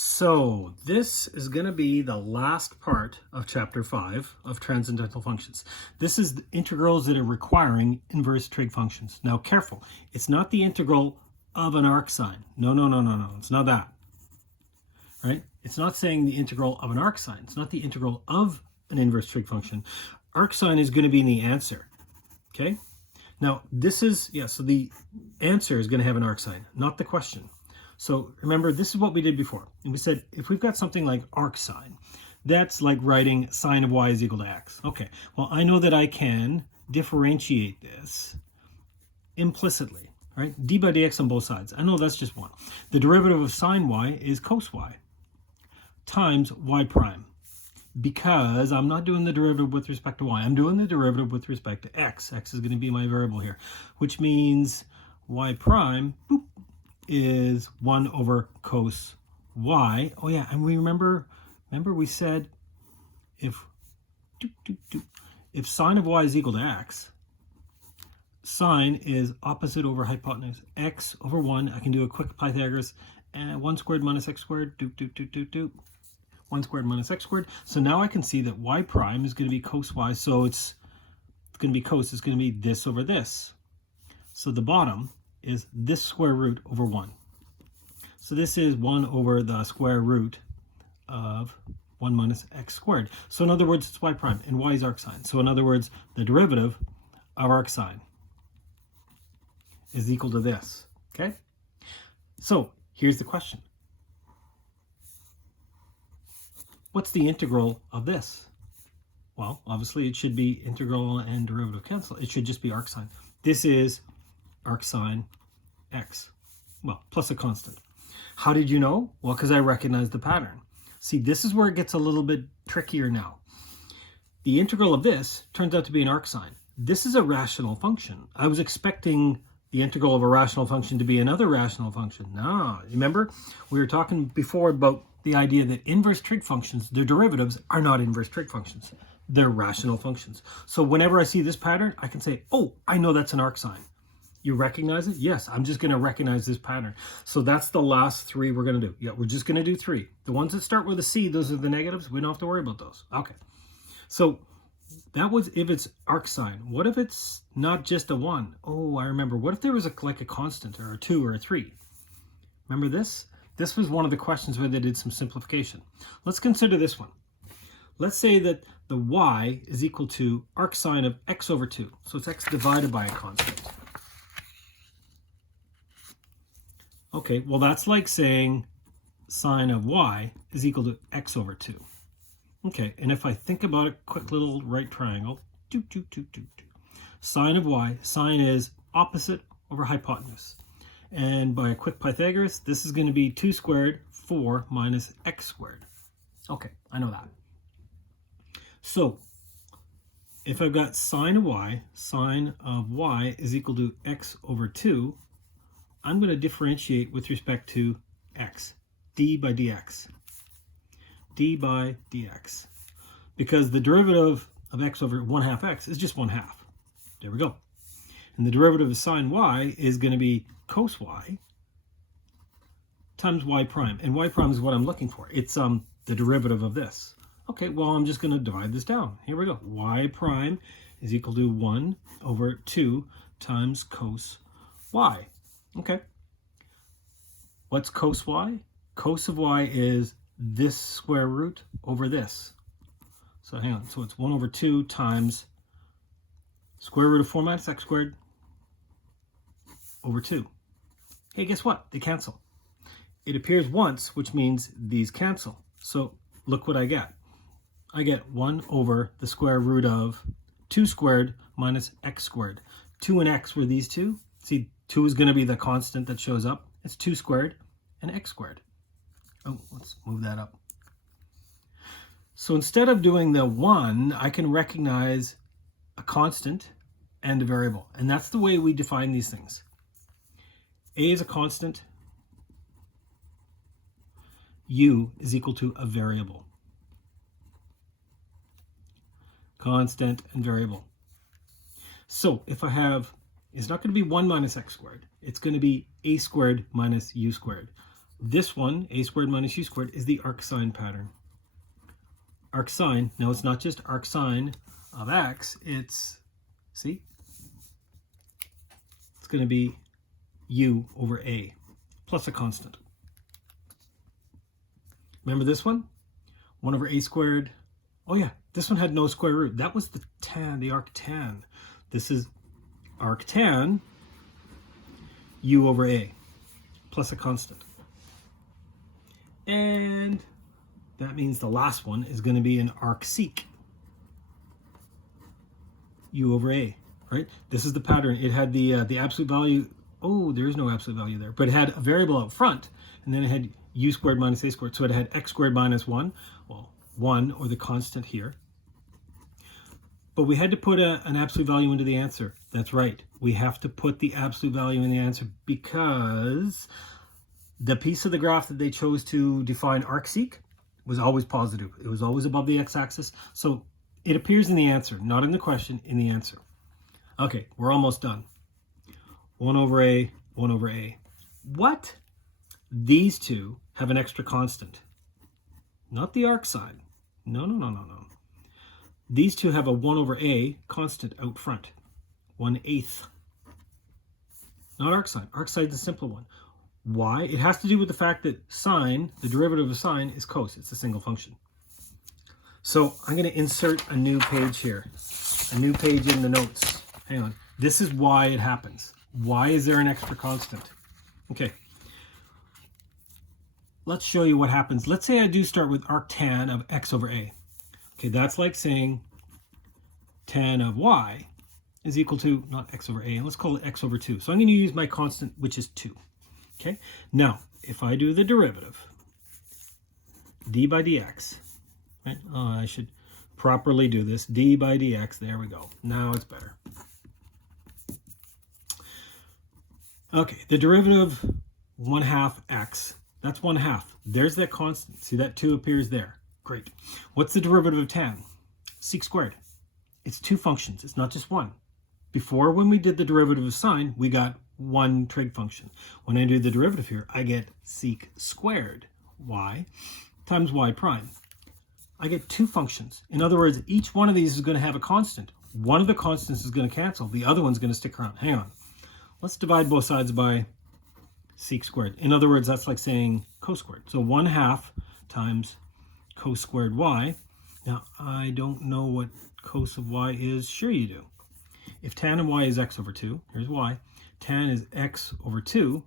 So this is going to be the last part of chapter 5 of transcendental functions. This is the integrals that are requiring inverse trig functions. Now careful, it's not the integral of an arcsine. No, it's not that. Right? It's not saying the integral of an arcsine. It's not the integral of an inverse trig function. Arcsine is going to be in the answer. Okay? Now this is, so the answer is going to have an arcsine, not the question. So remember, this is what we did before. And we said, if we've got something like arcsine, that's like writing sine of y is equal to x. Okay, well, I know that I can differentiate this implicitly, right? D by dx on both sides. I know that's just one. The derivative of sine y is cos y times y prime. Because I'm not doing the derivative with respect to y. I'm doing the derivative with respect to x. X is going to be my variable here, which means y prime, boop, is 1 over cos y. Oh yeah, and we remember we said if sine of y is equal to x, sine is opposite over hypotenuse. X over 1, I can do a quick Pythagoras, and 1 squared minus x squared, 1 squared minus x squared. So now I can see that y prime is going to be cos y, so it's going to be cos, it's going to be this over this. So the bottom is this square root over 1. So this is 1 over the square root of 1 minus x squared. So in other words, it's y prime, and y is arcsine. So in other words, the derivative of arcsine is equal to this, okay? So here's the question. What's the integral of this? Well, obviously it should be integral and derivative cancel. It should just be arcsine. This is arcsine x, well, plus a constant. How did you know? Well, because I recognized the pattern. See, this is where it gets a little bit trickier now. The integral of this turns out to be an arcsine. This is a rational function. I was expecting the integral of a rational function to be another rational function. No, remember? We were talking before about the idea that inverse trig functions, their derivatives are not inverse trig functions. They're rational functions. So whenever I see this pattern, I can say, oh, I know that's an arcsine. You recognize it? Yes, I'm just going to recognize this pattern. So that's the last 3 we're going to do. Yeah, we're just going to do 3. The ones that start with a C, those are the negatives. We don't have to worry about those. Okay. So that was if it's arcsine. What if it's not just a 1? Oh, I remember. What if there was like a constant or a 2 or a 3? Remember this? This was one of the questions where they did some simplification. Let's consider this one. Let's say that the y is equal to arcsine of x over 2. So it's x divided by a constant. Okay, well that's like saying sine of y is equal to x over 2. Okay, and if I think about a quick little right triangle, sine of y, sine is opposite over hypotenuse. And by a quick Pythagoras, this is going to be 2 squared, 4 minus x squared. Okay, I know that. So, if I've got sine of y is equal to x over 2, I'm going to differentiate with respect to x, d by dx. D by dx. Because the derivative of x over 1/2 x is just 1/2. There we go. And the derivative of sine y is going to be cos y times y prime. And y prime is what I'm looking for. It's the derivative of this. Okay, well, I'm just going to divide this down. Here we go. Y prime is equal to 1 over 2 times cos y. Okay. What's cos y? Cos of y is this square root over this. So hang on. So it's 1 over 2 times square root of 4 minus x squared over 2. Hey, guess what? They cancel. It appears once, which means these cancel. So look what I get. I get 1 over the square root of 2 squared minus x squared. 2 and x were these two. See, 2 is going to be the constant that shows up. It's 2 squared and x squared. Oh, let's move that up. So instead of doing the 1, I can recognize a constant and a variable. And that's the way we define these things. A is a constant. U is equal to a variable. Constant and variable. So if I have, it's not going to be 1 minus x squared. It's going to be a squared minus u squared. This one, a squared minus u squared, is the arcsine pattern. Arcsine, now it's not just arcsine of x, it's, see, it's going to be u over a plus a constant. Remember this one? 1 over a squared. Oh yeah, this one had no square root. That was the tan, the arctan. This is arctan u over a plus a constant. And that means the last one is going to be an arcsec u over a, right? This is the pattern. It had the absolute value. Oh, there is no absolute value there, but it had a variable out front, and then it had u squared minus a squared. So it had x squared minus 1, well, 1, or the constant here. But we had to put an absolute value into the answer. That's right. We have to put the absolute value in the answer because the piece of the graph that they chose to define arcsec was always positive. It was always above the x-axis. So it appears in the answer, not in the question, in the answer. Okay, we're almost done. 1 over a, 1 over a. What? These two have an extra constant. Not the arcsine. No. These two have a 1 over a constant out front. 1/8. Not arcsine. Arcsine's a simple one. Why? It has to do with the fact that sine, the derivative of sine, is cos. It's a single function. So I'm going to insert a new page here. A new page in the notes. Hang on. This is why it happens. Why is there an extra constant? Okay. Let's show you what happens. Let's say I do start with arctan of x over a. Okay, that's like saying tan of y is equal to, not x over a, and let's call it x over 2. So I'm going to use my constant, which is 2. Okay, now if I do the derivative, d by dx, right? Oh, I should properly do this. D by dx, there we go. Now it's better. Okay, the derivative 1/2 x, that's 1/2. There's that constant. See, that 2 appears there. Great. What's the derivative of tan? Sec squared. It's 2 functions. It's not just 1. Before, when we did the derivative of sine, we got 1 trig function. When I do the derivative here, I get sec squared y times y prime. I get 2 functions. In other words, each one of these is going to have a constant. One of the constants is going to cancel. The other one's going to stick around. Hang on. Let's divide both sides by sec squared. In other words, that's like saying cos squared. So 1/2 times cos squared y. Now, I don't know what cos of y is. Sure you do. If tan of y is x over 2, here's y. Tan is x over 2.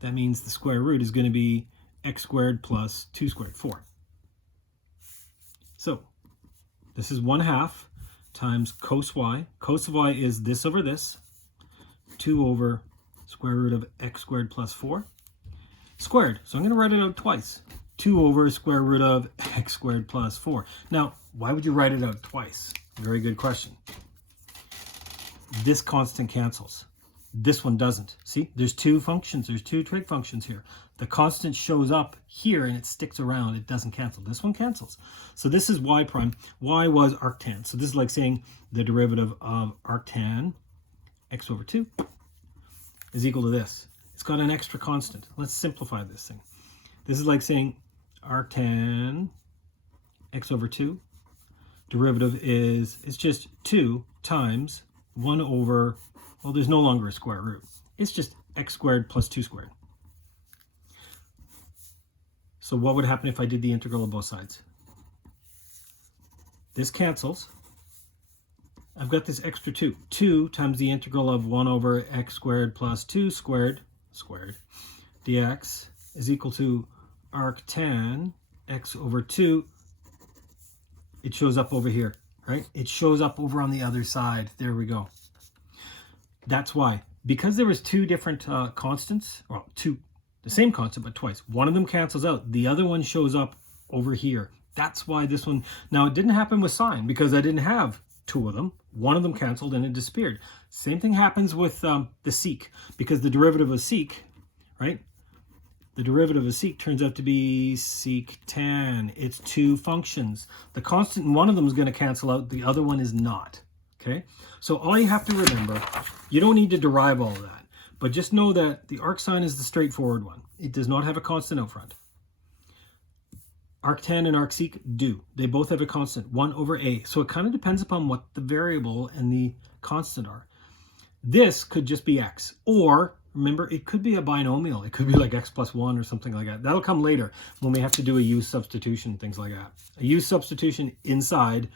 That means the square root is going to be x squared plus 2 squared, 4. So this is 1/2 times cos y. Cos of y is this over this. 2 over square root of x squared plus 4 squared. So I'm going to write it out twice. 2 over square root of x squared plus 4. Now, why would you write it out twice? Very good question. This constant cancels. This one doesn't. See, there's 2 functions. There's 2 trig functions here. The constant shows up here and it sticks around. It doesn't cancel. This one cancels. So this is y prime. Y was arctan. So this is like saying the derivative of arctan x over 2 is equal to this. It's got an extra constant. Let's simplify this thing. This is like saying arctan x over 2. Derivative is, it's just 2 times 1 over, well, there's no longer a square root. It's just x squared plus 2 squared. So what would happen if I did the integral of both sides? This cancels. I've got this extra 2. 2 times the integral of 1 over x squared plus 2 squared dx is equal to arctan x over 2. It shows up over here, right? It shows up over on the other side. There we go. That's why. Because there was 2 different constants, well, the same constant, but twice. One of them cancels out. The other one shows up over here. That's why this one, now it didn't happen with sine because I didn't have 2 of them. One of them canceled and it disappeared. Same thing happens with the sec, because the derivative of sec, right? The derivative of sec turns out to be sec tan. It's 2 functions. The constant in one of them is going to cancel out. The other one is not. Okay? So all you have to remember, you don't need to derive all of that. But just know that the arcsine is the straightforward one. It does not have a constant out front. Arctan and arcsec do. They both have a constant, 1 over a. So it kind of depends upon what the variable and the constant are. This could just be x. Or, remember, it could be a binomial. It could be like x plus 1 or something like that. That'll come later when we have to do a u substitution, things like that. A u substitution inside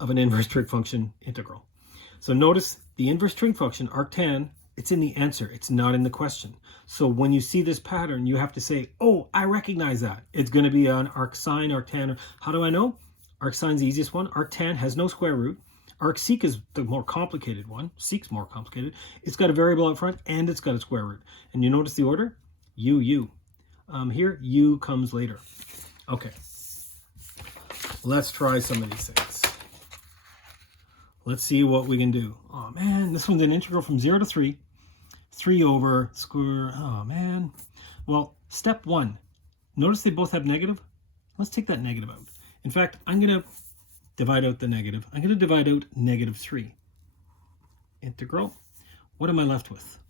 of an inverse trig function integral. So notice the inverse trig function, arctan, it's in the answer. It's not in the question. So when you see this pattern, you have to say, oh, I recognize that. It's going to be an arcsine, arctan. How do I know? Arcsine's the easiest one. Arctan has no square root. Arcsec is the more complicated one. Sec's more complicated. It's got a variable out front and it's got a square root. And you notice the order? U, U. Here, U comes later. Okay. Let's try some of these things. Let's see what we can do. Oh man, this one's an integral from 0 to 3. 3 over square, oh man. Well, step 1. Notice they both have negative. Let's take that negative out. In fact, I'm going to divide out the negative. I'm going to divide out negative 3. Integral. What am I left with?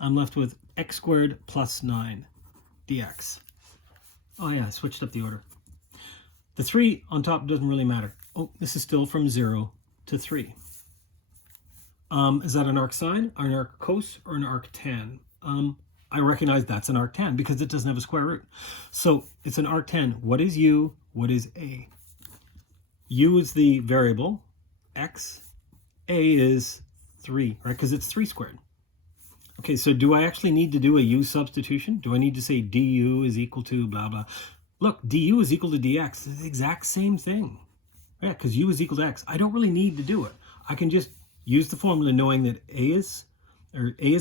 I'm left with x squared plus 9 dx. Oh yeah, I switched up the order. The 3 on top doesn't really matter. Oh, this is still from 0 to 3. Is that an arcsine, an arccos, or an arctan? I recognize that's an arctan because it doesn't have a square root. So it's an arctan. What is u? What is a? U is the variable, x. A is 3, right? Because it's 3 squared. Okay, so do I actually need to do a u substitution? Do I need to say du is equal to blah, blah? Look, du is equal to dx. It's the exact same thing. Yeah, because u is equal to x. I don't really need to do it. I can just use the formula knowing that a is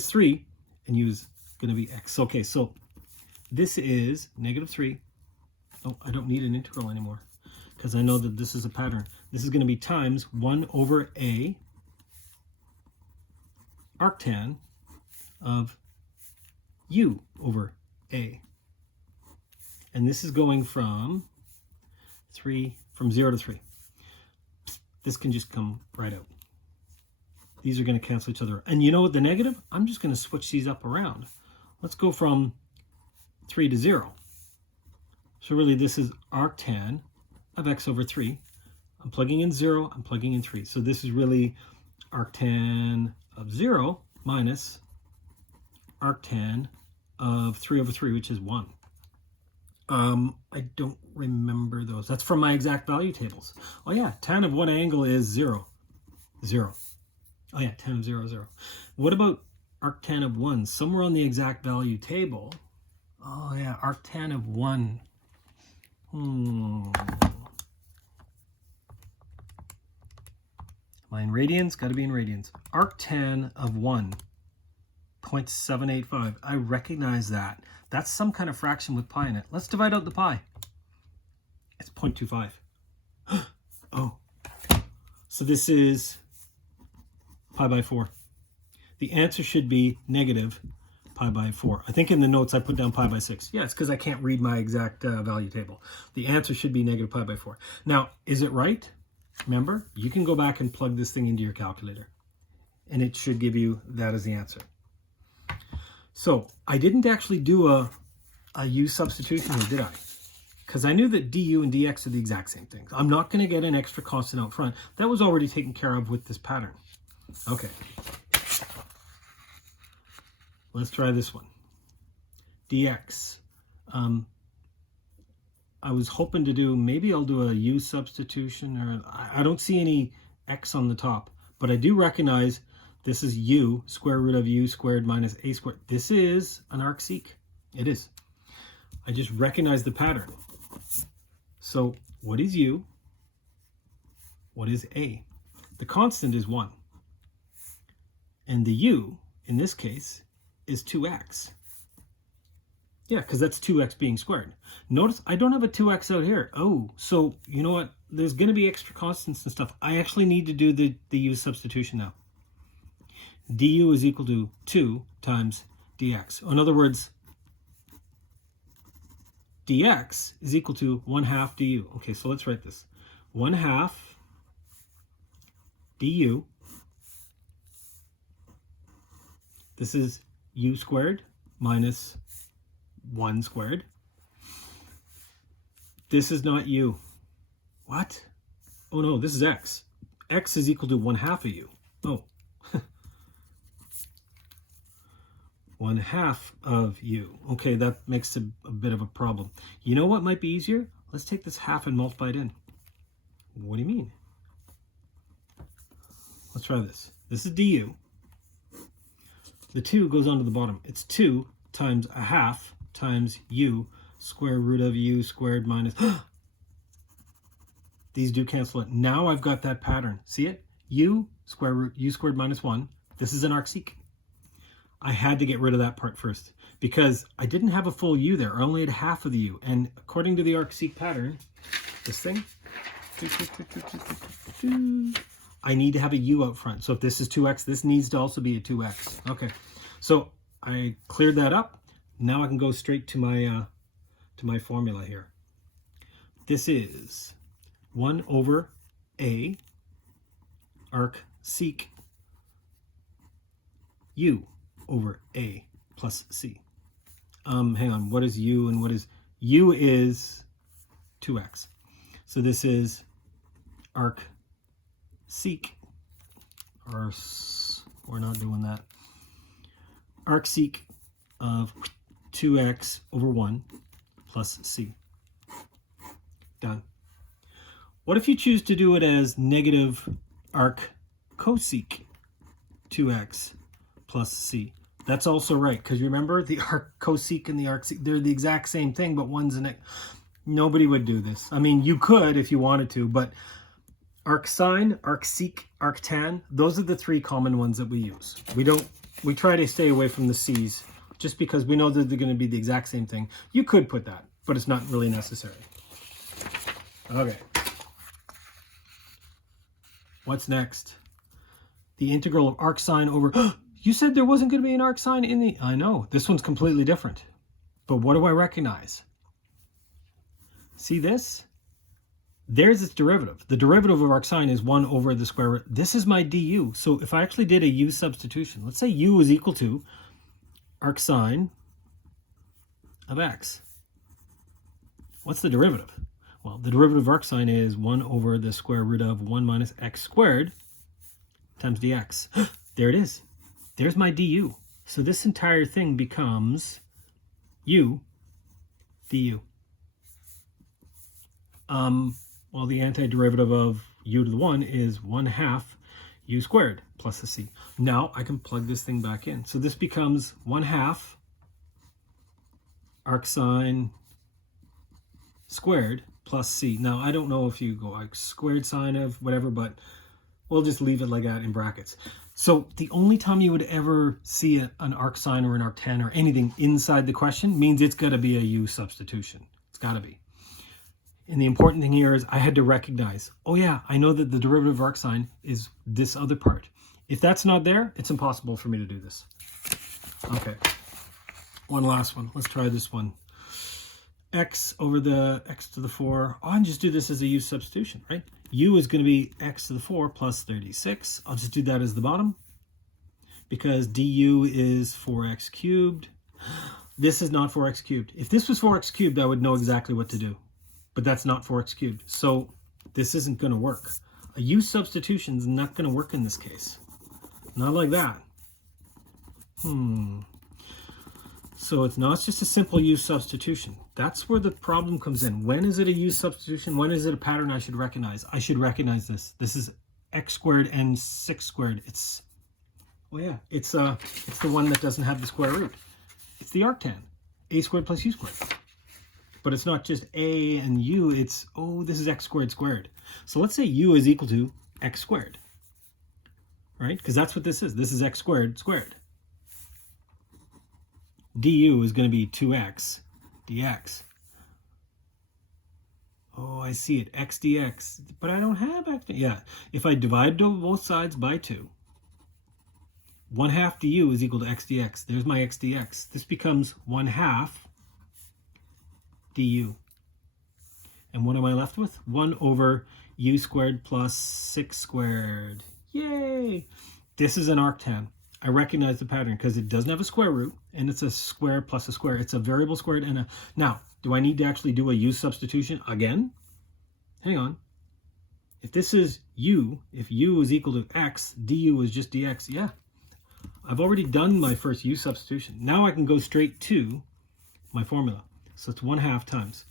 3 and u is going to be x. Okay, so this is negative 3. Oh, I don't need an integral anymore because I know that this is a pattern. This is going to be times 1 over a arctan of u over a. And this is going from 0 to 3. This can just come right out. These are going to cancel each other. And you know what, the negative? I'm just going to switch these up around. Let's go from 3 to 0. So really this is arctan of x over 3. I'm plugging in 0, I'm plugging in 3. So this is really arctan of 0 minus arctan of 3 over 3, which is 1. I don't remember those. That's from my exact value tables. Oh yeah, tan of what angle is 0? 0. Oh yeah, tan of 0, 0. What about arctan of 1? Somewhere on the exact value table. Oh yeah, arctan of 1. Am I in radians? Got to be in radians. Arctan of 1. 0.785. I recognize that. That's some kind of fraction with pi in it. Let's divide out the pi. It's 0.25. Oh. So this is pi by 4. The answer should be negative pi by 4. I think in the notes I put down pi by 6. Yeah, it's because I can't read my exact value table. The answer should be negative pi by 4. Now, is it right? Remember, you can go back and plug this thing into your calculator. And it should give you that as the answer. So I didn't actually do a u substitution here, did I? Because I knew that du and dx are the exact same things. I'm not going to get an extra constant out front. That was already taken care of with this pattern. Okay. Let's try this one. dx. I was hoping to do, maybe I'll do a u substitution, or I don't see any x on the top, but I do recognize this is u, square root of u squared minus a squared. This is an arcsec. It is. I just recognize the pattern. So what is u? What is a? The constant is 1. And the u, in this case, is 2x. Yeah, because that's 2x being squared. Notice I don't have a 2x out here. Oh, so you know what? There's going to be extra constants and stuff. I actually need to do the u substitution now. Du is equal to 2 times dx. In other words, dx is equal to 1/2 du. Okay, so let's write this. 1/2 du. This is u squared minus 1 squared. This is not u. What? Oh no, this is x. X is equal to 1/2 of u. Oh. 1/2 of u. Okay, that makes a bit of a problem. You know what might be easier? Let's take this half and multiply it in. What do you mean? Let's try this. This is du. The 2 goes onto the bottom. It's 2 times 1/2 times u square root of u squared minus... These do cancel it. Now I've got that pattern. See it? U square root u squared minus 1. This is an arcsec. I had to get rid of that part first because I didn't have a full u there. I only had half of the u. And according to the arcsec pattern, this thing, I need to have a u out front. So if this is 2x, this needs to also be a 2x. Okay, so I cleared that up. Now I can go straight to my formula here. This is 1 over a arcsec u over a plus c. Hang on, what is u and what is... u is 2x. So this is arcsec, or we're not doing that. Arcsec of 2x over 1 plus c. Done. What if you choose to do it as negative arccosec 2x plus c? That's also right, because remember the arccosec and the arcsec, they're the exact same thing, but one's an... Nobody would do this. I mean, you could if you wanted to, but arcsine, arcsec, arctan, those are the 3 common ones that we use. We try to stay away from the c's just because we know that they're going to be the exact same thing. You could put that, but it's not really necessary. Okay. What's next? The integral of arcsine over... You said there wasn't going to be an arcsine in the... I know. This one's completely different. But what do I recognize? See this? There's its derivative. The derivative of arcsine is 1 over the square root. This is my du. So if I actually did a u substitution, let's say u is equal to arcsine of x. What's the derivative? Well, the derivative of arcsine is 1 over the square root of 1 minus x squared times dx. There it is. There's my du. So this entire thing becomes u du. Well, the antiderivative of u to the 1 is 1/2 u squared plus a c. Now I can plug this thing back in. So this becomes 1/2 arcsine squared plus c. Now, I don't know if you go like squared sine of whatever, but we'll just leave it like that in brackets. So the only time you would ever see an arcsine or an arctan or anything inside the question means it's got to be a u substitution. It's got to be. And the important thing here is I had to recognize, oh yeah, I know that the derivative of arcsine is this other part. If that's not there, it's impossible for me to do this. Okay, one last one. Let's try this one. X over the x to the 4. Oh, I can just do this as a u substitution, right? U is going to be x to the 4 plus 36. I'll just do that as the bottom because du is 4x cubed. This is not 4x cubed. If this was 4x cubed, I would know exactly what to do. But that's not 4x cubed. So this isn't going to work. A u substitution is not going to work in this case. Not like that. So it's not just a simple u substitution. That's where the problem comes in. When is it a u substitution? When is it a pattern I should recognize? I should recognize this. This is x squared and 6 squared. It's, oh yeah, it's the one that doesn't have the square root. It's the arctan, a squared plus u squared. But it's not just a and u, it's, oh, this is x squared squared. So let's say u is equal to x squared, right? Because that's what this is. This is x squared squared. Du is going to be 2x dx. Oh, I see it, x dx. But I don't have x. Yeah, if I divide both sides by 2, 1/2 du is equal to x dx. There's my x dx. This becomes 1/2 du. And what am I left with? 1 over u squared plus 6 squared. Yay! This is an arctan. I recognize the pattern because it doesn't have a square root, and it's a square plus a square. It's a variable squared and a... Now, do I need to actually do a u substitution again? Hang on. If this is u, if u is equal to x, du is just dx. Yeah, I've already done my first u substitution. Now I can go straight to my formula. So it's 1/2 times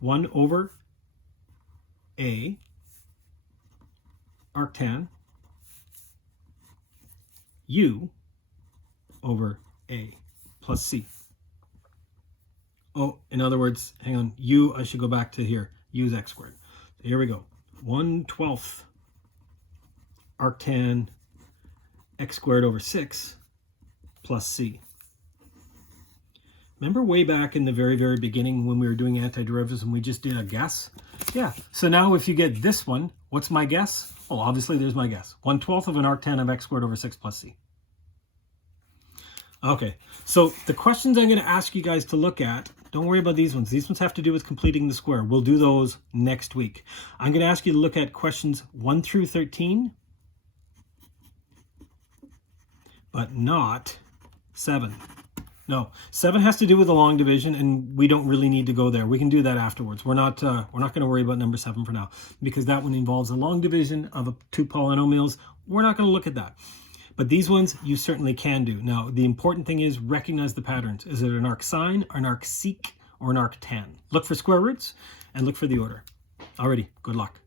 1 over a arctan u over a plus c. Oh, in other words, hang on, u, I should go back to here. U is x squared. So here we go. 1/12 arctan x squared over 6 plus c. Remember way back in the very, very beginning when we were doing antiderivatives and we just did a guess? Yeah. So now if you get this one, what's my guess? Well, obviously there's my guess. 1/12 of an arctan of x squared over 6 plus c. Okay. So the questions I'm going to ask you guys to look at, don't worry about these ones. These ones have to do with completing the square. We'll do those next week. I'm going to ask you to look at questions 1 through 13, but not 7. No, 7 has to do with the long division, and we don't really need to go there. We can do that afterwards. We're not going to worry about number 7 for now, because that one involves a long division of two polynomials. We're not going to look at that. But these ones you certainly can do. Now, the important thing is recognize the patterns. Is it an arcsine, an arcsec, or an arctan? Look for square roots and look for the order. Alrighty, good luck.